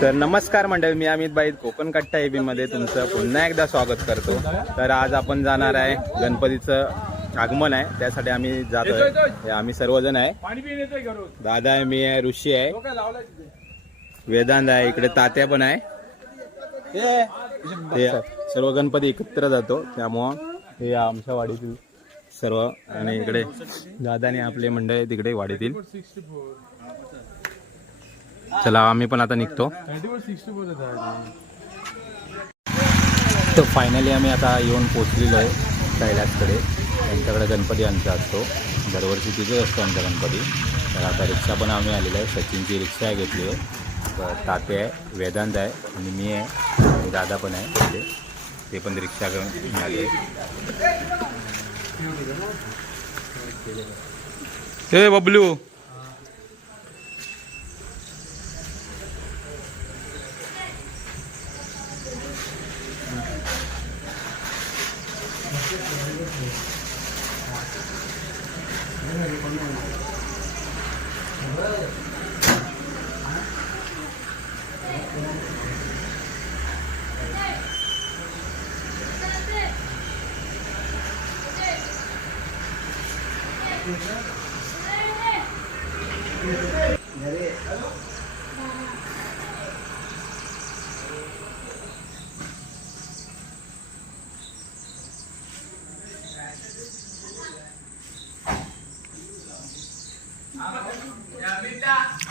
तर नमस्कार मंडळी मी अमित बाईत कोकण कट्टा एबी मध्ये तुमचं पुन्हा एकदा स्वागत करतो. तर आज आपण जाणार आहे गणपतीचं आगमन आहे. त्यासाठी आम्ही जातोय. हे आम्ही सर्वजण आहे. दादा आहे मी आहे ऋषी आहे. वेदांत आहे इकडे तात्या पण आहे. ते सर्व गणपती एकत्र जातो. त्यामुळं हे आमच्या वाडीतील सर्व आणि इकडे दादाने आपले मंडळ तिकडे वाडीतील. चला आम्ही पण आता निघतो. तर फायनली आम्ही आता येऊन पोचलेलो आहे कैलासकडे. त्यांच्याकडे गणपती आमचा असतो. दरवर्षी तिथेच असतो आमचा गणपती. तर आता रिक्षा पण आम्ही आलेलो आहे. सचिनची रिक्षा घेतली आहे. तर ताते आहे वेदांत आहे आणि मी आहे आणि दादा पण आहे तिथे ते पण रिक्षा घेऊन आले हे बबलू.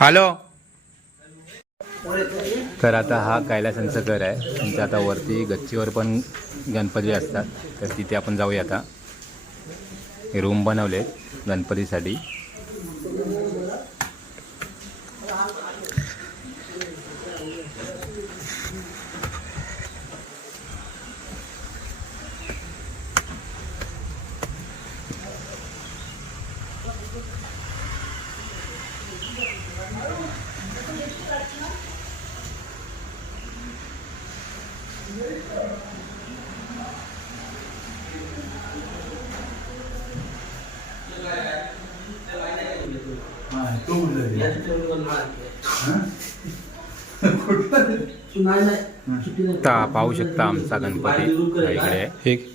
हॅलो. तर आता हा कैलासांचं घर आहे. तुमचं आता वरती गच्चीवर पण गणपती असतात. तर तिथे आपण जाऊया आता. हे रूम बनवले गणपतीसाठी. आता पाहू शकता आमचा गणपती इकडे. आहे एक.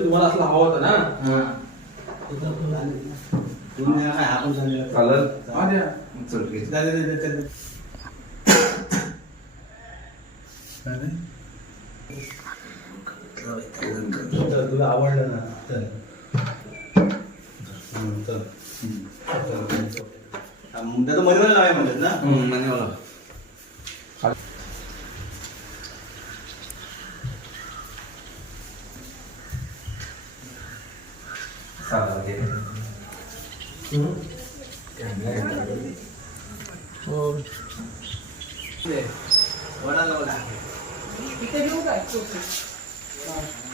तुम्हाला असला हवा होता ना तुला आवडलं ना चल त्याचं मध्ये लावाय म्हणतात ना काय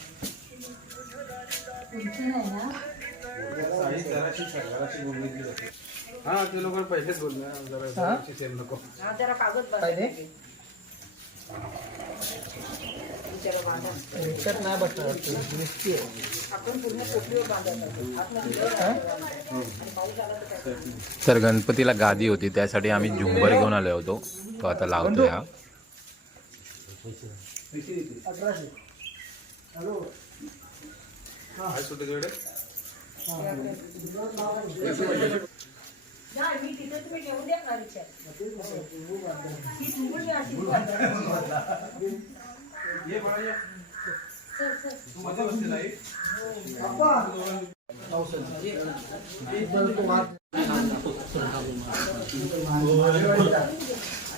हा ते लोक पहिलेच बोलले जरा सेम नको रिक्षात नाही बसणार निश्चित तर गणपतीला गादी होती त्यासाठी आम्ही झुंबर घेऊन आलो होतो. तो आता लावतोय हा. अकराशे हॅलो तुझ्याकडे नाही, मी तिथे तुम्ही द्या ना रिक्षा. ये बाळा ये तू बसलेला आहे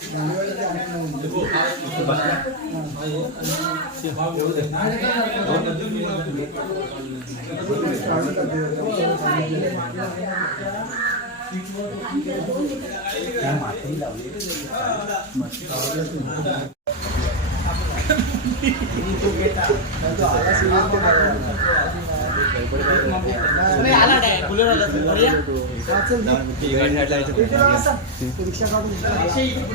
你们在那？你不上班？哎，给我得。我们这的，是干个的。的。的。रिक्षा काढून तिकडून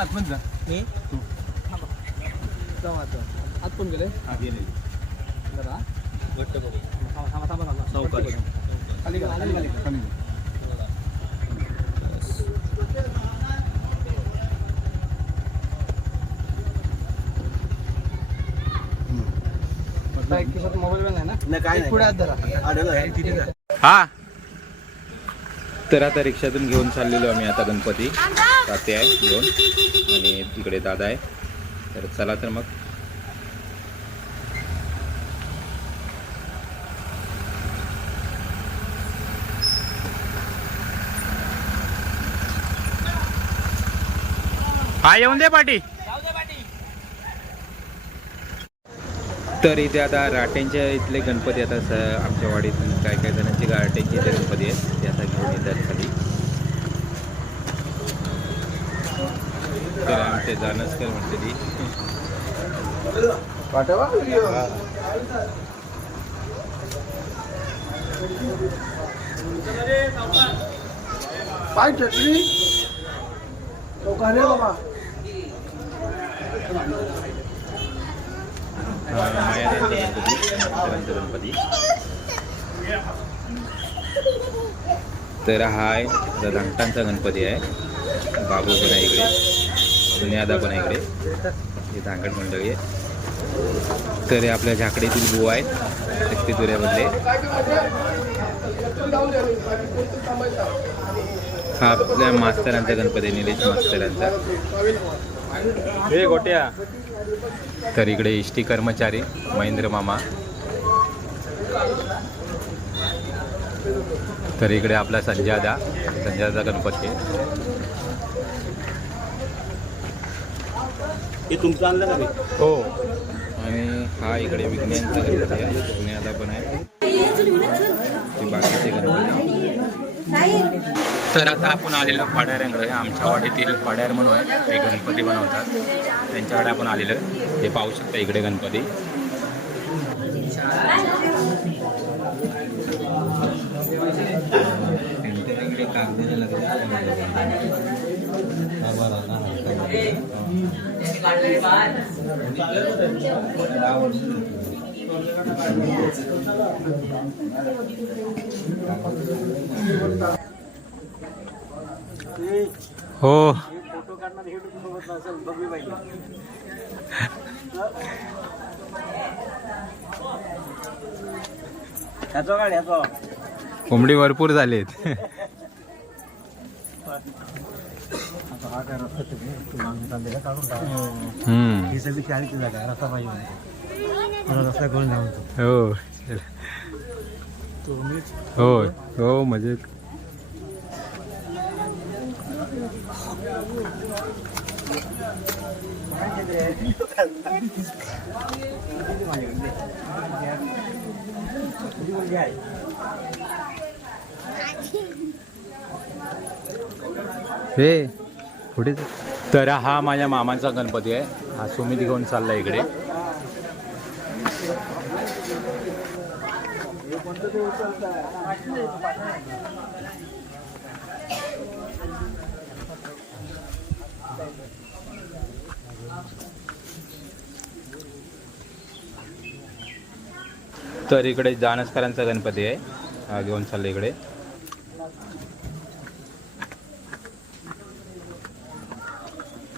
आतमध्ये जा. आत. पण गेले? जरा. थांबा थांबा थांबा खाली. खाली मोबाईल पण नाही ना? पुढे हात धरा. हा. तर आता रिक्षातून घेऊन चाललेलो आम्ही आता गणपती. ताते आहे घेऊन आणि तिकडे दादा आहे. तर चला तर मग. हा येऊन दे पाटी. तर इथे आता राटेंच्या इथले गणपती आता आमच्या वाडीत काय काय जणांचे राटेंचे गणपती आहेत. ते आता घेऊन येतात खाली. तर आमचे जानसकर म्हणते ती पाय चटणी. बाबा. गणपती तर हा आहे गणपती आहे. बाबू पण आहे इकडे. सुन्यादा पण आहे इकडे. हे धांगड मंडळी आहे. तर आपल्या झाकडेतील बुवा आहेत. शक्ती तुऱ्यामधले. हा आपल्या मास्तरांचा गणपती आहे, निलेश मास्तरांचा. गोट्या. तर इकडे एस टी कर्मचारी महेंद्र मामा. तर इकडे आपला संजयदा संजयदा गणपती हे तुमचं आणलं का मी हो. आणि हा इकडे विज्ञानचा गणपती आहे विज्ञानदा पण आहे. ते बाकीचे गणपती. तर आता आपण आलेलो पाड्याऱ्यांकडे आमच्या वाडीतील पाड्यार म्हणून आहे. ते गणपती बनवतात. त्यांच्याकडे आपण आलेलं हे पाहू शकता इकडे गणपती त्यांच्या इकडे कागदाचे हो फोटो काढणार हे सोबत असेल बघू पाहिजे ह्याचो काढ ह्याचो. कोंबडी भरपूर झालेत हम्म. ही सगळी शाळेची जागा आहे, रस्ता पाहिजे मला रस्ता करून हो हो हो मजेत हे कुठे? तर हा माझ्या मामाचा गणपती आहे. हा सुमित घेऊन चालला इकडे. तर इकडे जानसकरांचा गणपती आहे. हा घेऊन चाललं इकडे.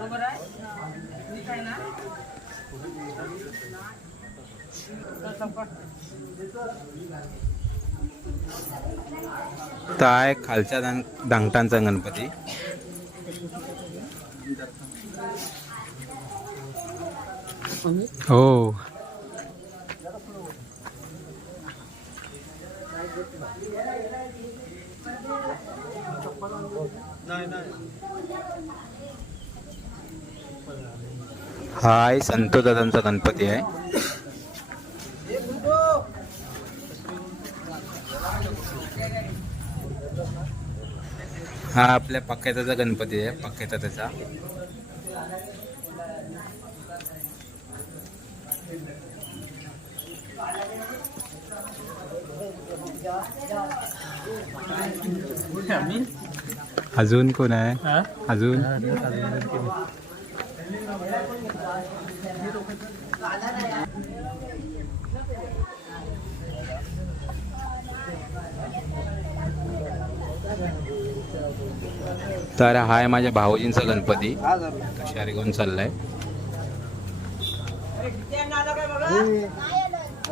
घेऊन ये व्हायलाकडे जाऊया ना? तर आहे आहे खालच्या दांग दांगटांचा गणपती. हो. हा आहे संतो दादांचा गणपती आहे. हा आपल्या पक्क्याचा गणपती आहे पक्क्याचा त्याचा. अजून कोण आहे? अजून? तर हा आहे माझ्या भाऊजींचा गणपती. शहरी घेऊन चाललाय.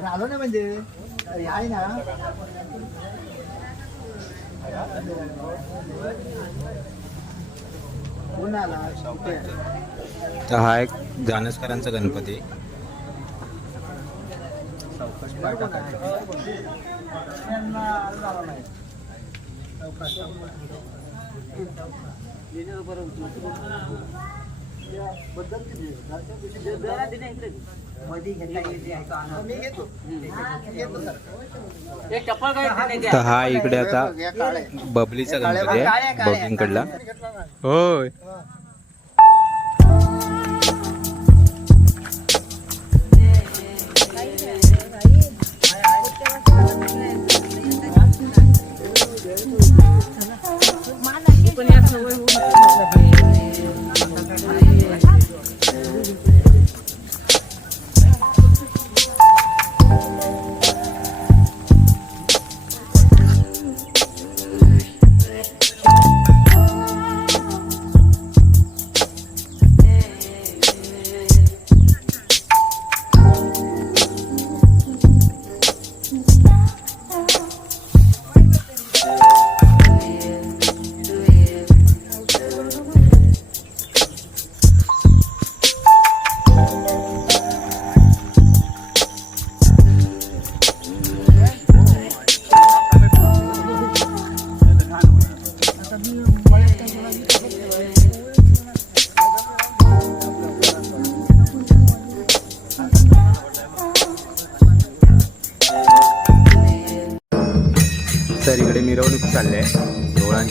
आलो ना म्हणजे आहे ना तर हा एक जानसकरांचा गणपती मध्ये घेता येते. मी घेतो घेतो सर. तर हा इकडे आता बबलीचा गणपती आहे बबलींकडला होय तर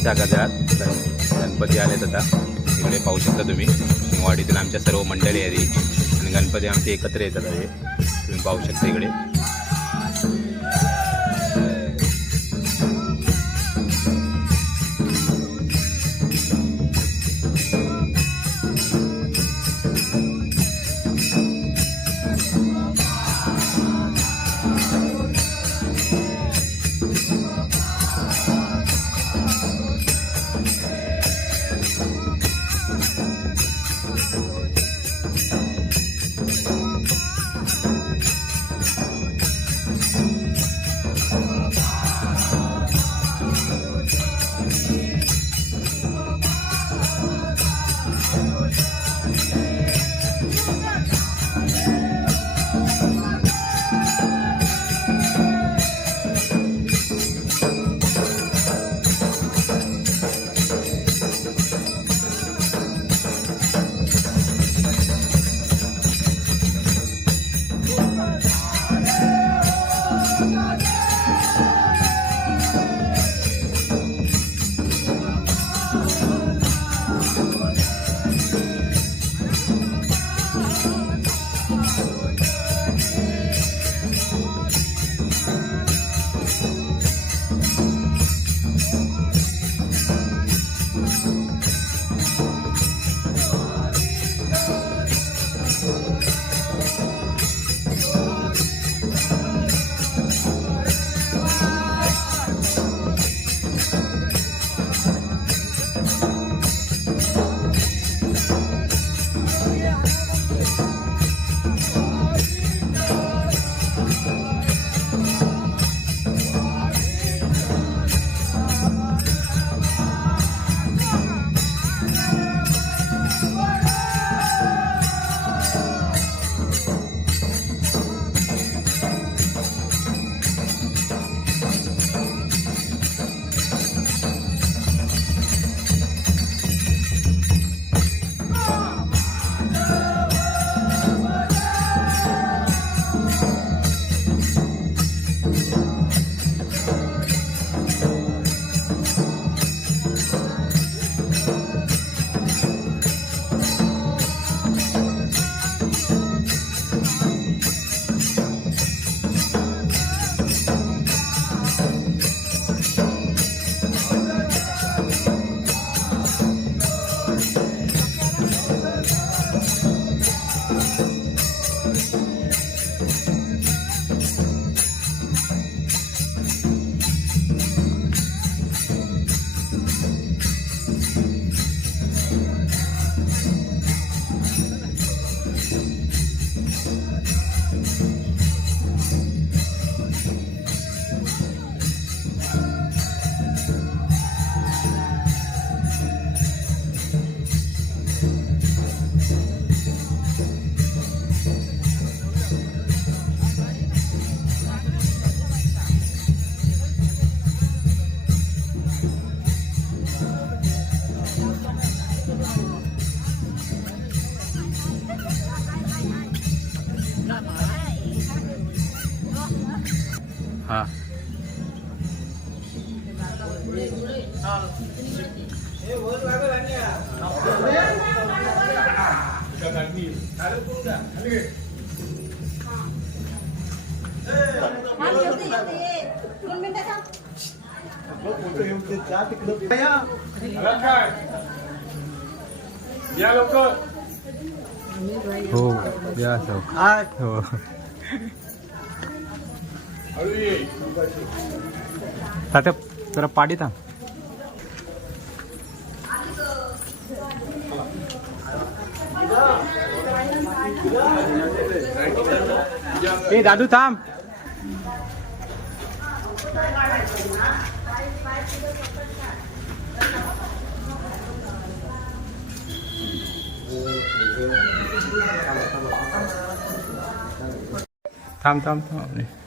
आमच्या गजरात गणपती आलेत आता. इकडे पाहू शकता तुम्ही. वाडीतील आमच्या सर्व मंडळी आहे आणि गणपती आमचे एकत्र येतात आहे तुम्ही पाहू शकता इकडे. हां. हा. या लवकर हो. या हो. तात्या जरा पाडी थांब. ए दादू थांब. थांब थांब थांब.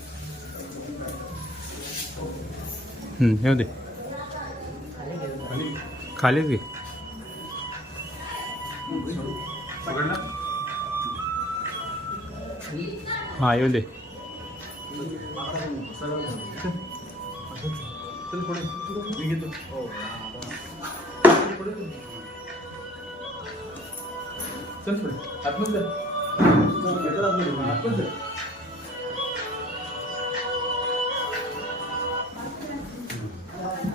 येऊ दे. खालीच घे. हां येऊ दे. चल पुढे. आत्मच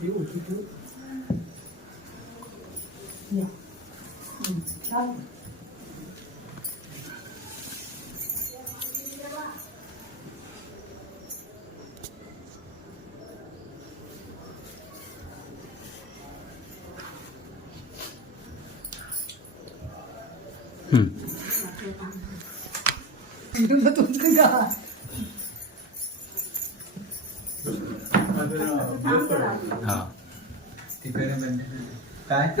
जा. आतमध्ये जा. हं, हां थांब हं. समज बाबा इथं तो पाण्यासाठी ठेव हं. हां काय